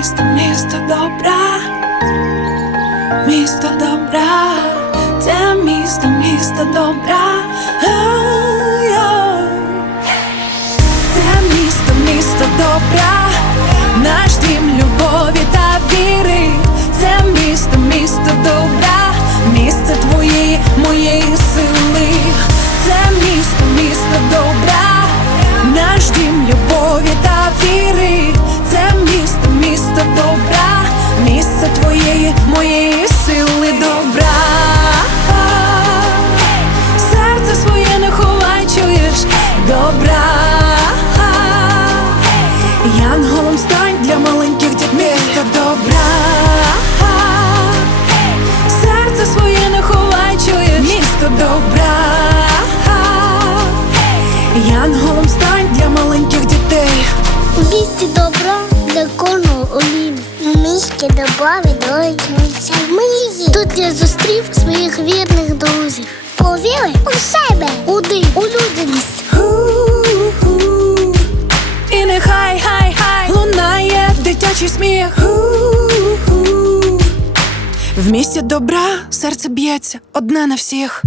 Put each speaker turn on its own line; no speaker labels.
місто, місто добра, місто добра, це місто, місто добра. Це місто, місто добра, наш дім любові та віри. Це місто, місто добра, місце твоєї, моєї сили. Це місто, місто добра, наш дім любові для маленьких дітей місто добра. Серце своє не ховай, чуєш місто добра. Янголом стань для маленьких дітей.
Місті добра для кожного олім. Місті добра відроджується мрії. Тут я зустрів своїх вірних друзів. Повіри у себе,
дитячий сміх. Ху-ху. В місті добра серце б'ється одне на всіх.